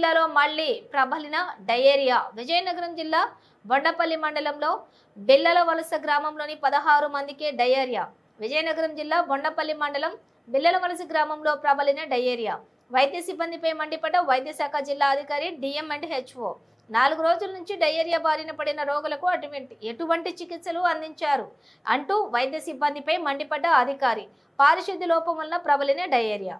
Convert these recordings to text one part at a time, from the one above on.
జిల్లాలో మళ్లీ ప్రబలిన డయేరియా. విజయనగరం జిల్లా బొండపల్లి మండలంలో బిల్లల వలస గ్రామంలోని 16 మందికి డయేరియా. విజయనగరం జిల్లా బొండపల్లి మండలం బిల్లల వలస గ్రామంలో ప్రబలిన డయేరియా. వైద్య సిబ్బందిపై మండిపడ్డ వైద్య శాఖ జిల్లా అధికారి డిఎం&హెచ్ఓ. 4 రోజుల నుంచి డయేరియా బారిన పడిన రోగులకు ఎటువంటి చికిత్సలు అందించారు అంటూ వైద్య సిబ్బందిపై మండిపడ్డ అధికారి. పారిశుద్ధ్య లోపం వల్ల ప్రబలిన డయేరియా.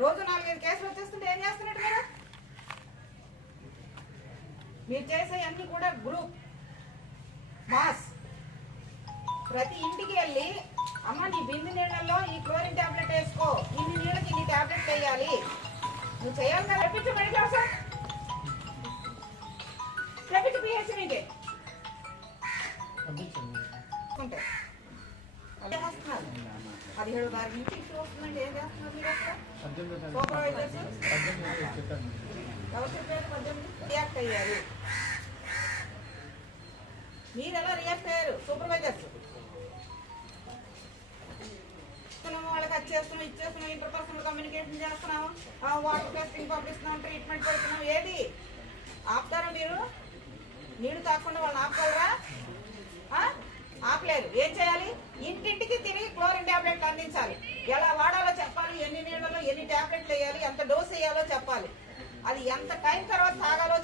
రోజు 4-5 కేసులు వచ్చేస్తుంటే ఏం చేస్తున్నట్టు మీరు చేసే అన్ని కూడా గ్రూప్ మాస్. ప్రతి ఇంటికి వెళ్ళి అమ్మ నీ బిందు నీళ్ళల్లో ఈ క్లోరిన్ టాబ్లెట్ వేసుకో, ఇన్ని నీళ్ళకి ఇన్ని టాబ్లెట్ వేయాలి, నువ్వు చేయాలి కదా. రెప్పించు మెడికల్ సార్, రెప్పించు పిహెచ్డీకి ఉంటాయి. 17 తారీఖు నుంచి ఇష్యూ వస్తుందండి. ఏం చేస్తున్నారు మీరు అక్కడ? సూపర్వైజర్స్ ఎవరు చెప్పారు? 18 రియాక్ట్ అయ్యారు. మీరు ఎలా రియాక్ట్ అయ్యారు? సూపర్వైజర్స్ వాళ్ళకి అది చేస్తున్నాం, ఇది చేస్తున్నాం, ఇంటర్పర్సనల్ కమ్యూనికేషన్ చేస్తున్నాము, వాటర్ టెస్టింగ్ పంపిస్తున్నాం, ట్రీట్మెంట్ పెడుతున్నాం. ఏది ఆపుతారా మీరు? నీళ్లు తాకుండా వాళ్ళని ఆపుకోరా? ఆపలేరు. ఏం చేయాలి? ఇంటింటికి తిరిగి క్లోరిన్ టాబ్లెట్లు అందించాలి. ఎలా వాడాలో చెప్పాలి, ఎన్ని నీళ్ళలో ఎన్ని టాబ్లెట్లు వేయాలి, ఎంత డోస్ వేయాలో చెప్పాలి, అది ఎంత టైం తర్వాత తాగాలో